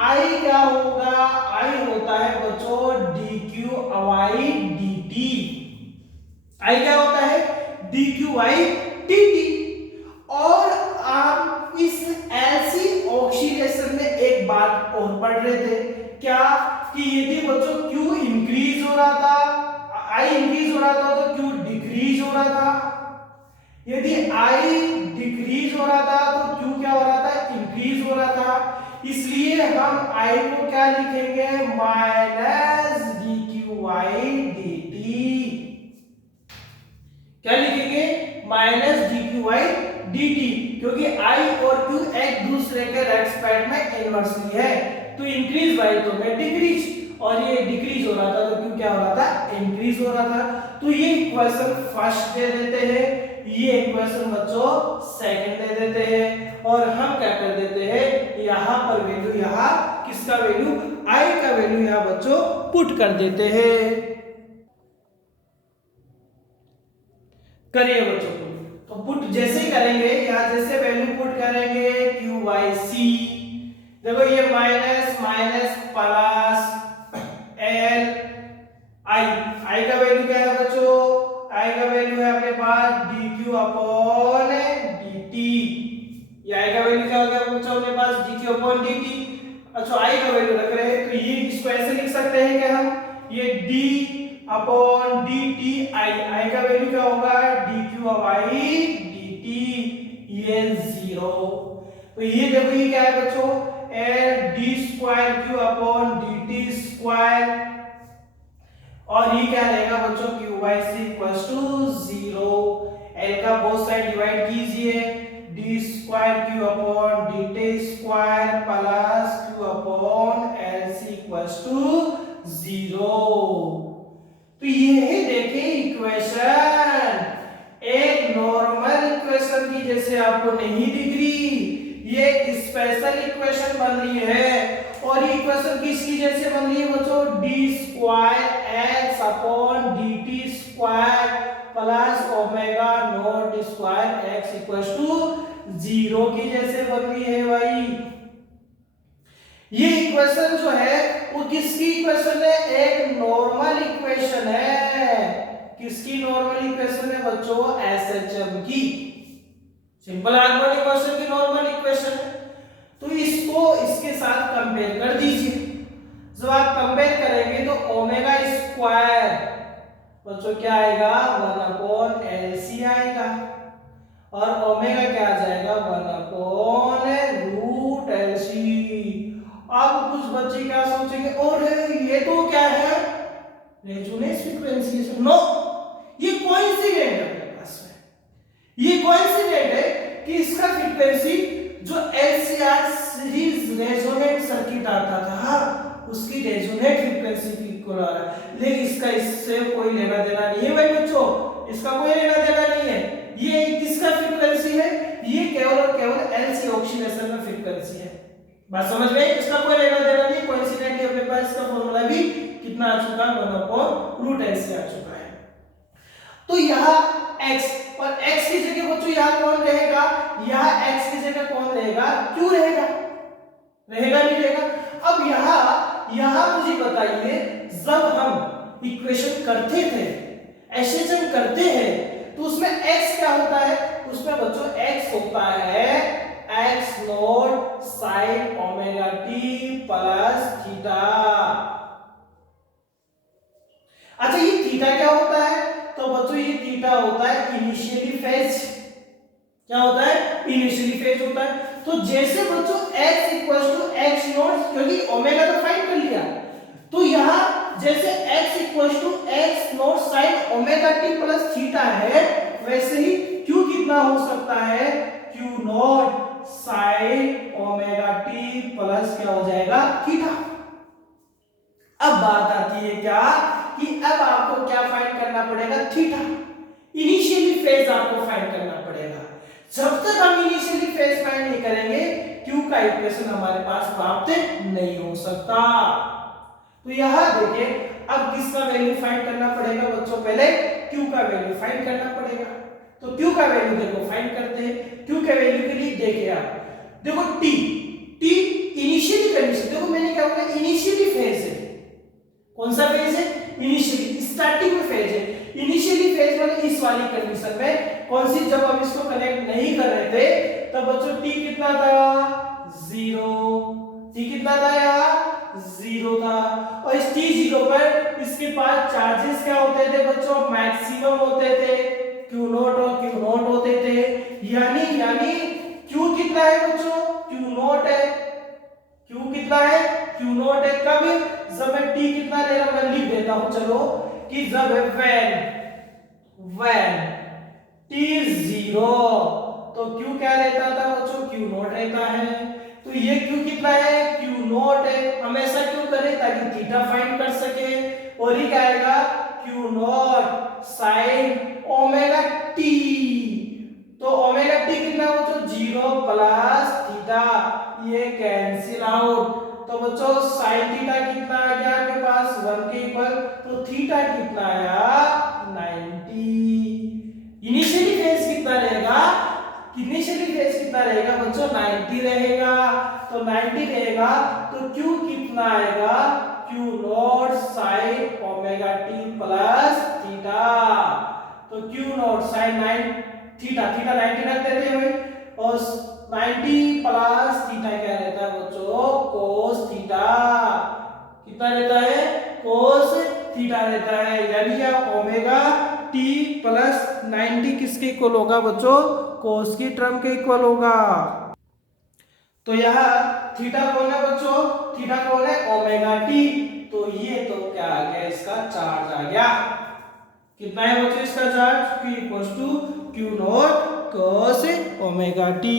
आई क्या होगा, आई होता है बच्चों D Q by D T. I क्या होता है, D Q by D T. और आप इस एलसी लोग पढ़ रहे थे क्या कि यदि बच्चों Q इंक्रीज हो रहा था, I इंक्रीज हो रहा था तो Q डिक्रीज हो रहा था, यदि I डिक्रीज हो रहा था तो Q क्या हो रहा था, इंक्रीज हो रहा था। इसलिए हम I को क्या लिखेंगे, माइनस dQy dt, क्या लिखेंगे, माइनस dQy dt, क्योंकि I और Q एक दूसरे के रेस्पेक्ट में इनवर्सली है, तो इंक्रीज बाई तो मैं डिक्रीज, और ये डिक्रीज हो रहा था तो Q क्या हो रहा था, इंक्रीज हो रहा था। तो ये इक्वेशन फर्स्ट दे देते हैं, ये इक्वेशन बच्चों सेकंड दे देते हैं, और हम क्या कर देते हैं, यहाँ पर वैल्यू, यहाँ किसका वैल्यू, I का वैल्यू यहाँ बच्चों पुट कर देते हैं। करिए बच्चों पुट, तो पुट जैसे ही करेंगे, यहाँ जैसे वैल्यू पुट करेंगे QYC, देखो ये minus minus plus L I का वैल्यू क्या है बच्चों, I का वैल्यू है अपने पास dq अपॉन dt, ये I का वैल्यू क्या हो गया बच्चों अपने पास dq अपॉन dt। अच्छा I का वैल्यू रख रहे हैं तो ये इसको ऐसे लिख सकते हैं कि हम ये d अपॉन dt, I का वैल्यू क्या होगा dq y dt, ये 0। तो ये देखो ये क्या है बच्चों, L d square q upon dt square, और ये क्या रहेगा बच्चों QYC इक्वल्स टू 0। L का बोथ साइड डिवाइड कीजिए, d square q upon dt square plus q अपॉन LC इक्वल्स टू 0। तो ये देखिए इक्वेशन एक नॉर्मल इक्वेशन की जैसे आपको नहीं दिख रही, ये स्पेशल इक्वेशन बन रही है, और ये इक्वेशन किसकी जैसे बन रही है बच्चों, d square x upon dt square plus omega naught square x equals to 0 की जैसे बन रही है भाई। ये इक्वेशन जो है वो किसकी इक्वेशन है, एक नॉर्मल इक्वेशन है। किसकी नॉर्मल इक्वेशन है बच्चों, SHM की, सिंपल हार्मोनिक इक्वेशन की नॉर्मल इक्वेशन है। तो इसको इसके साथ कंपेयर कर दीजिए, जब आप कंपेयर करेंगे तो ओमेगा स्क्वायर बच्चों क्या आएगा, 1 अपॉन LC आएगा, और ओमेगा क्या आ जाएगा, 1 अपॉन रूट LC। अब कुछ बच्चे क्या सोचेंगे, और ये तो क्या है, रेजोनेंस फ्रीक्वेंसी है। नो, ये कोइंसिडेंट है अपने पास में, ये कोइंसिडेंट है कि इसका फ्रीक्वेंसी जो LCR सीरीज रेजोनेंट सर्किट आता था उसकी रेजोनेंट फ्रीक्वेंसी की इक्वल आ रहा है, लेकिन इसका इससे कोई लेना देना नहीं है भाई बच्चों, इसका कोई लेना देना नहीं है। ये किसका फ्रीक्वेंसी है, ये केवल और केवल LC ऑक्सीलेशन का फ्रीक्वेंसी है। बात समझ में, इसका कोई लेना देना नहीं, कोइंसिडेंटली अपने पास इसका फार्मूला भी कितना आ चुका है, 1 अपॉन रूट LC आ चुका है। तो यहाँ x, और x की जगह बच्चों यहाँ कौन रहेगा, यहाँ x की जगह कौन रहेगा, q रहेगा, रहेगा नहीं रहेगा। अब यहाँ मुझे बताइए, जब हम इक्वेशन करते थे, एसएचएम करते हैं, तो उसमें x क्या होता है, उसमें बच्चों x होता है x naught sine omega t plus theta. अच्छा ये थीटा क्या होता है, तो बच्चों ये थीटा होता है इनिशियली फेज, क्या होता है, इनिशियली फेज होता है। तो जैसे बच्चों x equals to x naught, क्योंकि ओमेगा तो फाइंड कर लिया, तो यहाँ जैसे x equals to x naught sine omega t plus theta है, वैसे ही q कितना हो सकता है, q naught sine omega t plus क्या हो जाएगा, थीटा। अब बात आती है क्या कि अब आपको क्या फाइंड करना पड़ेगा, थीटा, इनिशियली फेज आपको फाइंड करना पड़ेगा। जब तक हम इनिशियली फेज फाइंड नहीं करेंगे, Q का इक्वेशन हमारे पास प्राप्त नहीं हो सकता। तो यहां देखिए, अब किसका वैल्यू फाइंड करना पड़ेगा बच्चों, पहले Q का वैल्यू फाइंड करना पड़ेगा। तो Q का वैल्यू देखो फाइंड करते हैं। Q के वैल्यू के लिए देखिए आप, देखो T इनिशियली कंडीशन, देखो मैंने क्या बोला, इनिशियली फेज है, कौन सा फेज है, इनिशियली, स्टार्टिंग में फेज है। इनिशियली फेज वाले इस वाली कंडीशन में कौन सी, जब हम इसको कनेक्ट नहीं कर रहे थे तब बच्चों t कितना था, 0, t कितना था यहाँ 0 था। और इस t0 पर इसके पास चार्जेस क्या होते थे बच्चों, मैक्सिमम होते थे, q नॉट और q नॉट होते थे। यानी q कितना है बच्चों, q नॉट है, q कितना है, q नॉट है। कब, जब मैं t कितना ले रहा हूं, मैं लिख देता हूं चलो, कि जब when t is 0 तो q क्या रहता था बच्चों, q नॉट रहता है। तो ये q कितना है, q नॉट है। हम ऐसा क्यों करें, ताकि थीटा फाइंड कर सके। और ये क्या आएगा, q not sin omega t। तो ओमेगा t कितना बच्चों, 0 प्लस थीटा, ये कैंसिल आउट। तो बच्चों sin थीटा कितना आ गया आपके पास 1 के इक्वल। तो थीटा कितना आया 90। इनिशियली फेज कितना रहेगा, इनिशियली फेज कितना रहेगा बच्चों, 90 रहेगा। तो 90 रहेगा तो q कितना आएगा, q not sin omega t plus theta. तो q नॉट sin 9 थीटा 90 रख देते हैं भाई, और 90 प्लस थीटा क्या रहता है बच्चों, cos थीटा। कितना रहता है, cos थीटा रहता है। यानी यह ओमेगा t प्लस 90 किसके इक्वल होगा बच्चों, cos की टर्म के इक्वल होगा। तो यह थीटा कौन है बच्चों, थीटा कौन है, ओमेगा t। तो ये तो क्या आ गया, इसका चार्ज आ गया। कितना है बच्चों इसका charge, q equals to q naught cos omega t।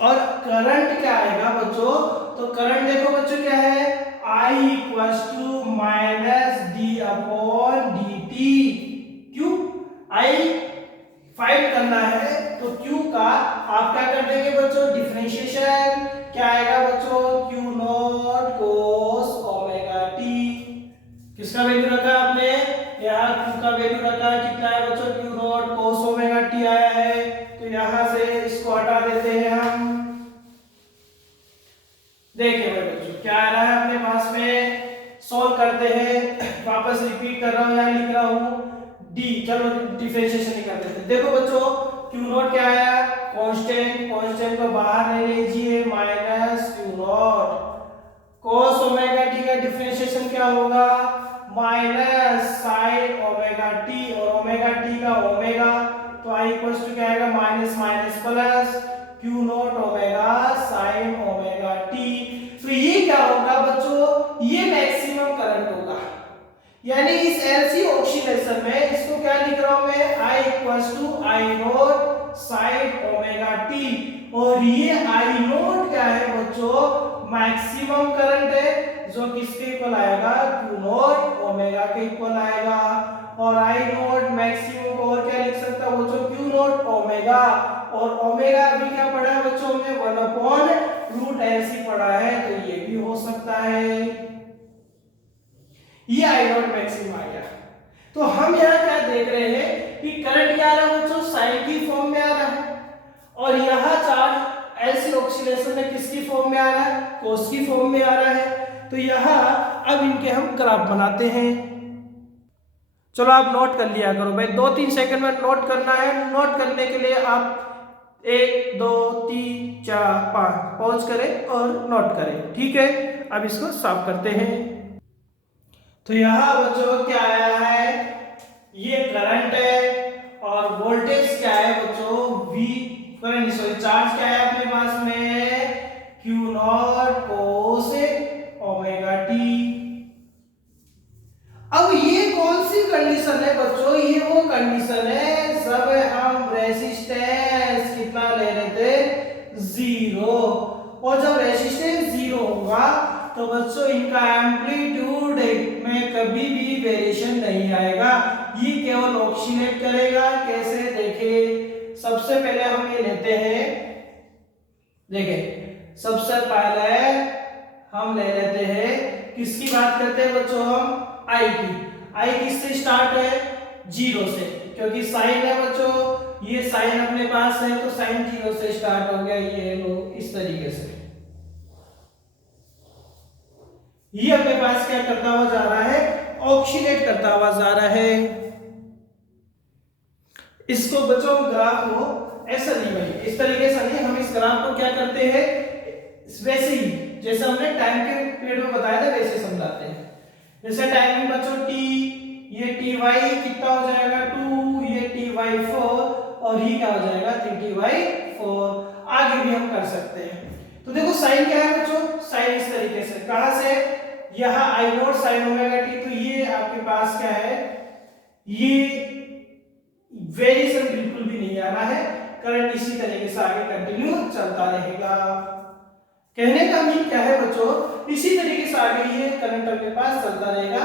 और करंट क्या आएगा बच्चों, तो करंट देखो बच्चों क्या है, I equals to minus D upon dt। क्यों, I फाइंड करना है, तो Q का आप क्या कर देंगे बच्चों, डिफरेंशिएशन। क्या आएगा बच्चों, Q naught cos omega t। किसका वैल्यू रखा आपने, यहाँ Q का वैल्यू रखा है, कितना है बच्चों, Q naught cos omega t आया है। तो यहां से इसको हटा देते हैं हम। देखिए भाई बच्चों क्या आ रहा है अपने पास में, सॉल्व करते हैं। वापस रिपीट कर रहा हूं, यहाँ लिख रहा हूं d, चलो डिफरेंशिएशन ही करते हैं। देखो बच्चों Q नॉट क्या आया, कांस्टेंट, कांस्टेंट को बाहर ले लीजिए, minus Q naught cos omega t का डिफरेंशिएशन क्या होगा, माइनस sin ओमेगा t, और ओमेगा t का ओमेगा, तो i इक्वल्स टू क्या आएगा, minus minus plus Q not omega sin omega t। तो ये क्या होगा बच्चों, ये मैक्सिमम करंट होगा। यानी इस एलसी ऑक्सीलेशन में इसको क्या लिख रहा हूं मैं, I equals to I naught sin omega t। और ये I नॉट क्या है बच्चों, मैक्सिमम करंट है, जो किसके इक्वल आएगा, Q नॉट ओमेगा के इक्वल आएगा। और I नॉट मैक्सिमम को और क्या लिख सकता हूं बच्चों, Q नॉट ओमेगा। और ओमेगा अभी क्या पढ़ा है बच्चों हमने, 1 अपॉन रूट LC पढ़ा है, तो ये भी हो सकता है। ये I नॉट मैक्सिमम आ गया। तो हम यहाँ क्या देख रहे हैं कि करंट क्या आ रहा है बच्चों, साइन की फॉर्म में आ रहा है, और यहाँ चार्ज ऐसी ऑक्सीलेशन में किसकी फॉर्म में आ रहा है, कोस की फॉर्म में आ रहा है। तो यहाँ अब इनके हम ग्राफ बनाते हैं। चलो आप नोट कर लिया करो भाई, 2-3 सेकंड में नोट करना है। नोट करने के लिए आप 1 2 3 4 5 पॉज करें और नोट करें, ठीक है। अब इसको साफ करते हैं। तो यहाँ बच्चों क्या आया है, ये करंट है, और वोल्टेज क्या है बच्चों, V करंट, सॉरी चार्ज क्या है अपने पास में, Q naught cos omega t। अब ये कौन सी कंडीशन है बच्चों, ये वो कंडीशन है जब हम रेजिस्टेंस कितना ले रहे थे, 0। और जब रेजिस्टेंस 0 होगा तो बच्चों इनका एम्पलीट्यूड में कभी भी वेरिएशन नहीं आएगा, ये केवल ऑक्सीलेट करेगा। कैसे, देखिए सबसे पहले हम ये लेते हैं, देखिए सबसे पहले हम ले लेते हैं, किसकी बात करते हैं बच्चों हम, I की। I किससे स्टार्ट है, 0 से, क्योंकि साइन है बच्चों, ये साइन अपने पास है, तो साइन 0 से स्टार्ट हो गया। ये लो इस तरीके से, ये अपने पास क्या करता हुआ जा रहा है, ऑक्सीलेट करता हुआ जा रहा है। इसको बच्चों ग्राफ को ऐसा नहीं भाई, इस तरीके से नहीं, हम इस ग्राफ को क्या करते हैं, वैसे ही जैसे हमने टाइम के पीरियड में बताया था वैसे समझाते हैं। जैसे टाइमिंग बच्चों t, ये ty कितना हो जाएगा 2, ये ty 4 और ये क्या हो जाएगा 3ty4। आगे भी हम कर सकते हैं। तो देखो साइन क्या है बच्चों, साइन इस तरीके से, कहां से, यहां आई नॉट साइन ओमेगा टी, तो ये आपके पास क्या है, ये वेरिएशन बिल्कुल भी नहीं आ रहा है, करंट इसी तरीके से आगे कंटिन्यू चलता रहेगा। कहने का मीन क्या है बच्चों, इसी तरीके से आगे ये करंट अपने पास चलता रहेगा।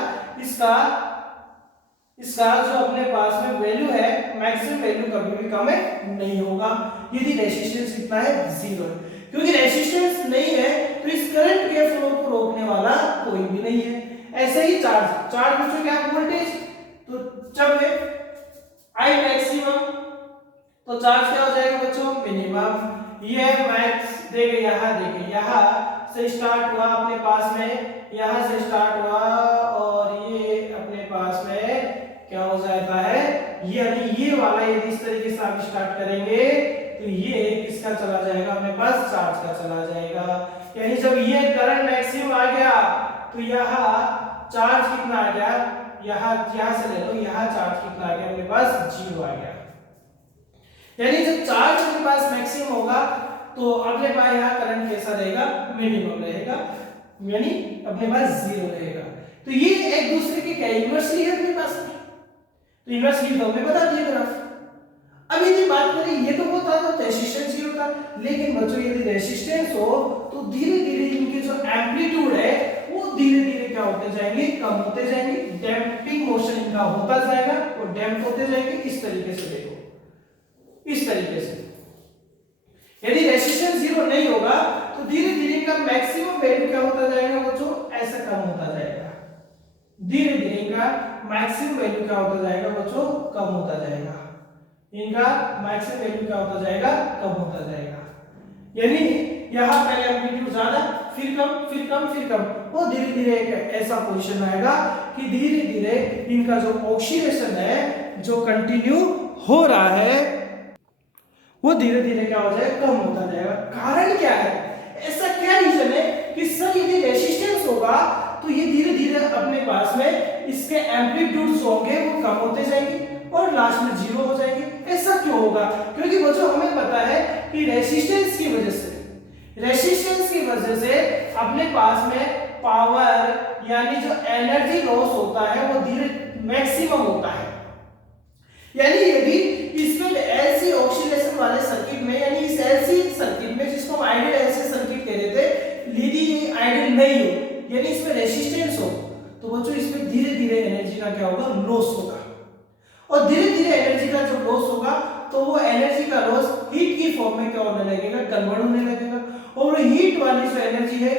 इसका जो अपने पास में वैल्यू है, मैक्सिमम वैल्यू कभी भी कम नहीं होगा यदि रेजिस्टेंस कितना है 0 है। क्योंकि रेजिस्टेंस नहीं है तो इस करंट के फ्लो को रोकने वाला कोई भी नहीं है। ऐसे ही चार्ज बच्चों क्या वोल्टेज, तो जब है आई मैक्सिमम तो चार्ज क्या हो जाएगा बच्चों मिनिमम। ये मैक्स देखे यहाँ से स्टार्ट हुआ अपने पास में, यहाँ से स्टार्ट हुआ और ये अपने पास में क्या हो जाता है, यानी ये वाला यदि इस तरीके से आप स्टार्ट करेंगे तो ये किसका चला जाएगा अपने पास, चार्ज का चला जाएगा। यानी जब ये करंट मैक्सिमम आ गया तो यहाँ चार्ज कितना आ गया, यहाँ से ले लो, यहाँ चार्ज कितना आ गया अपने पास 0 आ गया। यानी जब चार्ज अपने पास मैक्सिमम होगा तो अपने पास यहाँ करंट कैसा रहेगा, मिनिमम रहेगा, यानी अपने पास 0 रहेगा। तो ये एक दूसरे के क्या इन्वर्सली है अपने पास में, तो इन्वर्सली तो हमें बता दिया ग्राफ। अब यदि बात करें ये तो होता तो रेजिस्टेंस ही होता, लेकिन बच्चों यदि रेजिस्टेंस हो तो धीरे धीरे इनके जो एम्पलीट्यूड है वो धीरे धीरे क्या होते जाएंगे, कम होते जाएंगे, डैम्पिंग मोशन इनका होता जाएगा और डैम्प होते जाएंगे। इस तरीके से देखो, इस तरीके से यदि रेजिस्टेंस 0 नहीं होगा तो धीरे धीरे इनका मैक्सिमम वैल्यू क्या होता जाएगा बच्चों, ऐसा कम होता जाएगा। धीरे धीरे इनका मैक्सिमम वैल्यू क्या होता जाएगा बच्चों, कम होता जाएगा। इनका मैक्सिमम वैल्यू क्या होता जाएगा, कम होता जाएगा। यानी यहाँ पहले एम्पलीट्यूड ज्यादा, फिर कम, फिर कम, फिर कम, वो धीरे धीरे एक ऐसा पोजीशन आएगा कि धीरे धीरे इनका जो ऑक्सीडेशन है जो कंटिन्यू हो रहा है वो धीरे धीरे क्या हो जाएगा, कम होता जाएगा। कारण क्या है, ऐसा क्या रीजन है कि सर यदि रेजिस्टेंस होगा तो ये धीरे धीरे अपने पास में इसके एम्पलीट्यूड्स होंगे वो कम होते जाएंगे और लास्ट में 0 हो जाएंगे। ऐसा क्यों होगा, क्योंकि बच्चों हमें पता है कि रेजिस्टेंस की वजह से अपने पास में पावर यानी जो एनर्जी लॉस होता है वो धीरे मैक्सिमम होता है। यानी यदि इसमें एलसी ऑक्सीडेशन वाले सर्किट में, यानी इस एलसी सर्किट में जिसको हम आइडियल एलसी सर्किट कह रहे थे, यदि आइडियल नहीं हो यानी इसमें रेजिस्टेंस हो तो बच्चों इसमें धीरे धीरे एनर्जी का क्या होगा, लॉस होगा। और धीरे धीरे एनर्जी का जब लॉस होगा तो वो एनर्जी का लॉस हीट की फॉर्म में क्या होने लगेगा, कन्वर्ट होने लगेगा। और वो हीट वाली जो एनर्जी है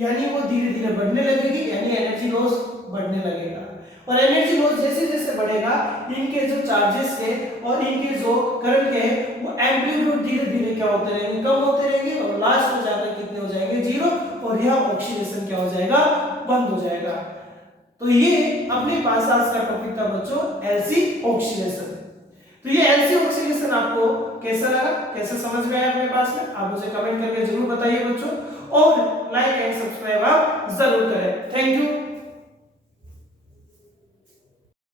यानी वो धीरे धीरे बढ़ने लगेगी, यानी एनर्जी लॉस बढ़ने लगेगा। और एनर्जी लॉस जैसे जैसे बढ़ेगा इनके जो चार्जेस है और इनके जो करंट है वो एम्पलीट्यूड धीरे धीरे क्या होते रहेंगे, कम होते रहेंगे और लास्ट में जाकर कितने हो जाएंगे, 0, और यह ऑक्सीडेशन क्या हो जाएगा, बंद हो जाएगा। तो ये अपने पास आज का टॉपिक था बच्चों एलसी ऑक्सीडेशन। तो ये एलसी ऑक्सीडेशन आपको कैसा लगा, कैसे समझ में आया अपने पास में, आप मुझे कमेंट करके जरूर बताइए बच्चों, और लाइक एंड सब्सक्राइब आप जरूर करें। Thank you.